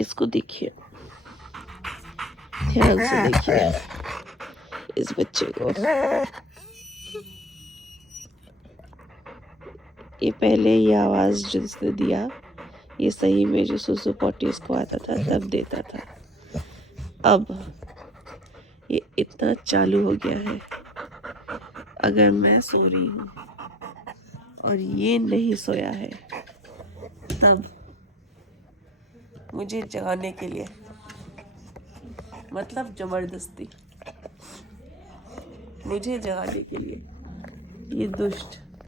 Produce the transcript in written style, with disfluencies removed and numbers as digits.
इसको देखिए, ध्यान से देखिए इस बच्चे को। ये पहले ये आवाज़ जो इसने दिया, ये सही में जो सुसु पॉटी इसको आता था तब देता था। अब ये इतना चालू हो गया है, अगर मैं सो रही हूँ और ये नहीं सोया है, तब मुझे जगाने के लिए, मतलब जबरदस्ती मुझे जगाने के लिए ये दुष्ट